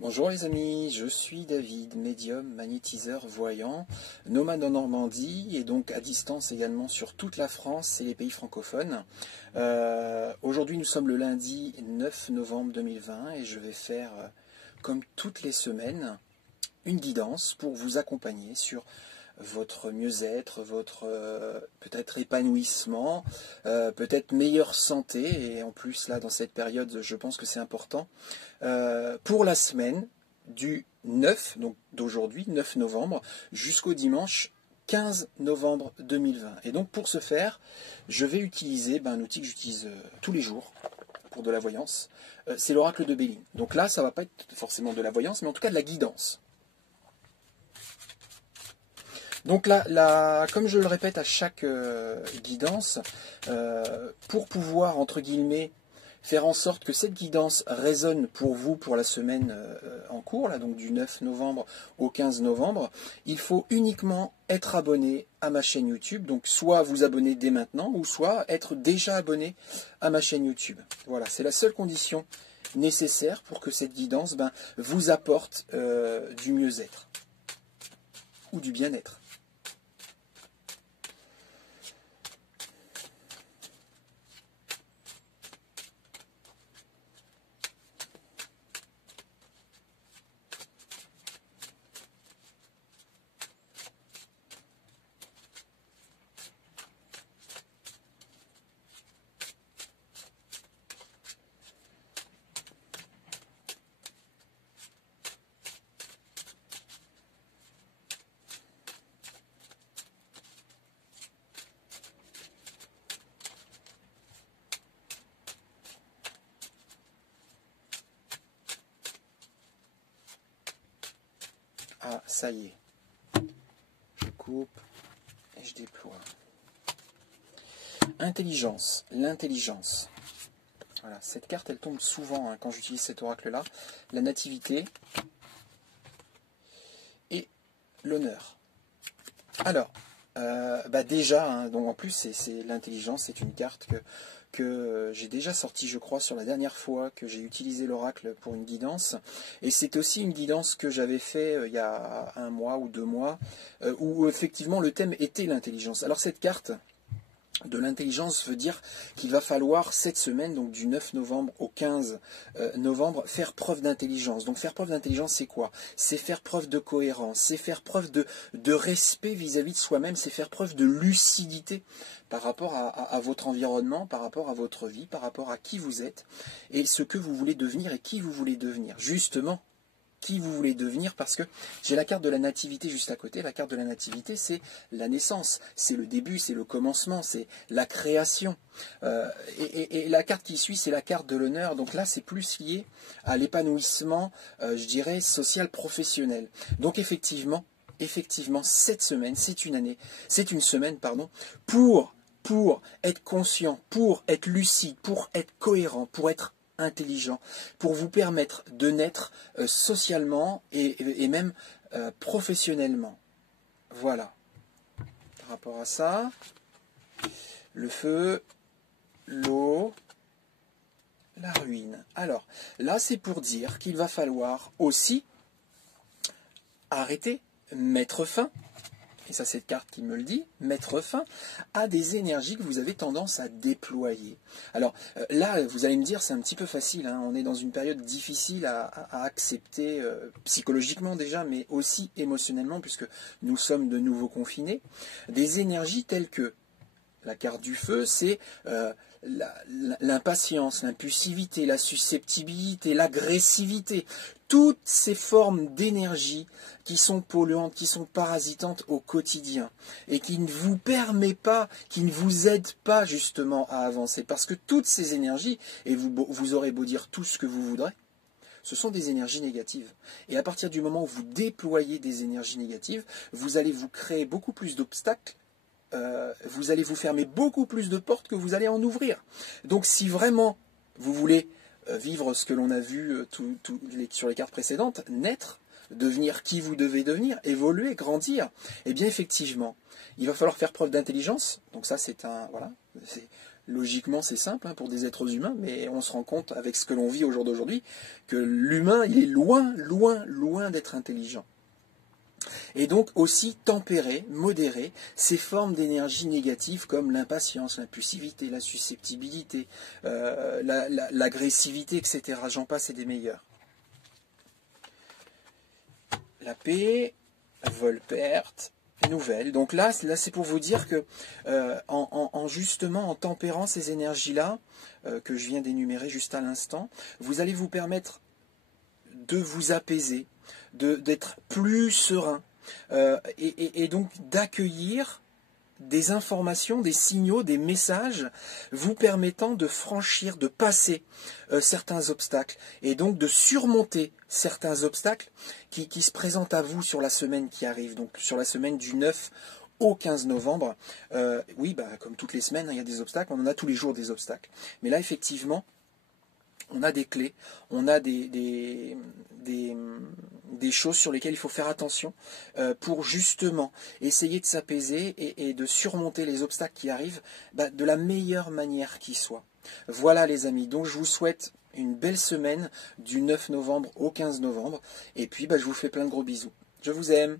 Bonjour les amis, je suis David, médium, magnétiseur, voyant, nomade en Normandie et donc à distance également sur toute la France et les pays francophones. Aujourd'hui nous sommes le lundi 9 novembre 2020 et je vais faire, comme toutes les semaines, une guidance pour vous accompagner sur votre mieux-être, votre peut-être épanouissement, peut-être meilleure santé, et en plus là dans cette période je pense que c'est important, pour la semaine du 9, donc d'aujourd'hui, 9 novembre, jusqu'au dimanche 15 novembre 2020. Et donc pour ce faire, je vais utiliser un outil que j'utilise tous les jours pour de la voyance, c'est l'oracle de Béline. Donc là ça ne va pas être forcément de la voyance, mais en tout cas de la guidance. Donc là, comme je le répète à chaque guidance, pour pouvoir, entre guillemets, faire en sorte que cette guidance résonne pour vous pour la semaine en cours, là, donc du 9 novembre au 15 novembre, il faut uniquement être abonné à ma chaîne YouTube. Donc soit vous abonner dès maintenant, ou soit être déjà abonné à ma chaîne YouTube. Voilà, c'est la seule condition nécessaire pour que cette guidance vous apporte du mieux-être ou du bien-être. Ah, ça y est. Je coupe et je déploie. Intelligence, l'intelligence. Voilà, cette carte, elle tombe souvent quand j'utilise cet oracle-là. La nativité et l'honneur. Alors, déjà, donc en plus, c'est l'intelligence, c'est une carte que j'ai déjà sortie, je crois, sur la dernière fois que j'ai utilisé l'oracle pour une guidance. Et c'est aussi une guidance que j'avais fait il y a 1 mois ou 2 mois, où effectivement le thème était l'intelligence. Alors cette carte de l'intelligence veut dire qu'il va falloir cette semaine, donc du 9 novembre au 15 novembre, faire preuve d'intelligence. Donc faire preuve d'intelligence, c'est quoi? C'est faire preuve de cohérence, c'est faire preuve de respect vis-à-vis de soi-même, c'est faire preuve de lucidité par rapport à votre environnement, par rapport à votre vie, par rapport à qui vous êtes, et ce que vous voulez devenir et qui vous voulez devenir. Justement, qui vous voulez devenir, parce que j'ai la carte de la nativité juste à côté. La carte de la nativité, c'est la naissance, c'est le début, c'est le commencement, c'est la création. Et la carte qui suit, c'est la carte de l'honneur. Donc là, c'est plus lié à l'épanouissement, je dirais, social, professionnel. Donc effectivement, cette semaine, c'est une semaine, pardon, pour être conscient, pour être lucide, pour être cohérent, pour être intelligent, pour vous permettre de naître socialement et même professionnellement. Voilà. Par rapport à ça, le feu, l'eau, la ruine. Alors, là, c'est pour dire qu'il va falloir aussi arrêter, mettre fin, et ça c'est cette carte qui me le dit, mettre fin à des énergies que vous avez tendance à déployer. Alors là, vous allez me dire, c'est un petit peu facile, on est dans une période difficile à accepter, psychologiquement déjà, mais aussi émotionnellement, puisque nous sommes de nouveau confinés. Des énergies telles que la carte du feu, c'est l'impatience, l'impulsivité, la susceptibilité, l'agressivité. Toutes ces formes d'énergie qui sont polluantes, qui sont parasitantes au quotidien et qui ne vous permettent pas, qui ne vous aident pas justement à avancer. Parce que toutes ces énergies, et vous aurez beau dire tout ce que vous voudrez, ce sont des énergies négatives. Et à partir du moment où vous déployez des énergies négatives, vous allez vous créer beaucoup plus d'obstacles, vous allez vous fermer beaucoup plus de portes que vous allez en ouvrir. Donc si vraiment vous voulez vivre ce que l'on a vu sur les cartes précédentes, naître, devenir qui vous devez devenir, évoluer, grandir, eh bien effectivement, il va falloir faire preuve d'intelligence. Donc ça c'est Logiquement, c'est simple hein, pour des êtres humains, mais on se rend compte avec ce que l'on vit au jour d'aujourd'hui que l'humain, il est loin, loin, loin d'être intelligent. Et donc aussi tempérer, modérer ces formes d'énergie négatives comme l'impatience, l'impulsivité, la susceptibilité, l'agressivité, etc. J'en passe et des meilleurs. La paix, vol-perte, nouvelle. Donc là c'est pour vous dire que justement en tempérant ces énergies-là, que je viens d'énumérer juste à l'instant, vous allez vous permettre de vous apaiser, d'être plus serein, et donc d'accueillir des informations, des signaux, des messages vous permettant de franchir, de passer certains obstacles et donc de surmonter certains obstacles qui se présentent à vous sur la semaine qui arrive, donc sur la semaine du 9 au 15 novembre. Oui, comme toutes les semaines, hein, il y a des obstacles, on en a tous les jours des obstacles. Mais là, effectivement, on a des clés, on a des choses sur lesquelles il faut faire attention pour justement essayer de s'apaiser et de surmonter les obstacles qui arrivent de la meilleure manière qui soit. Voilà les amis, donc je vous souhaite une belle semaine du 9 novembre au 15 novembre et puis je vous fais plein de gros bisous. Je vous aime.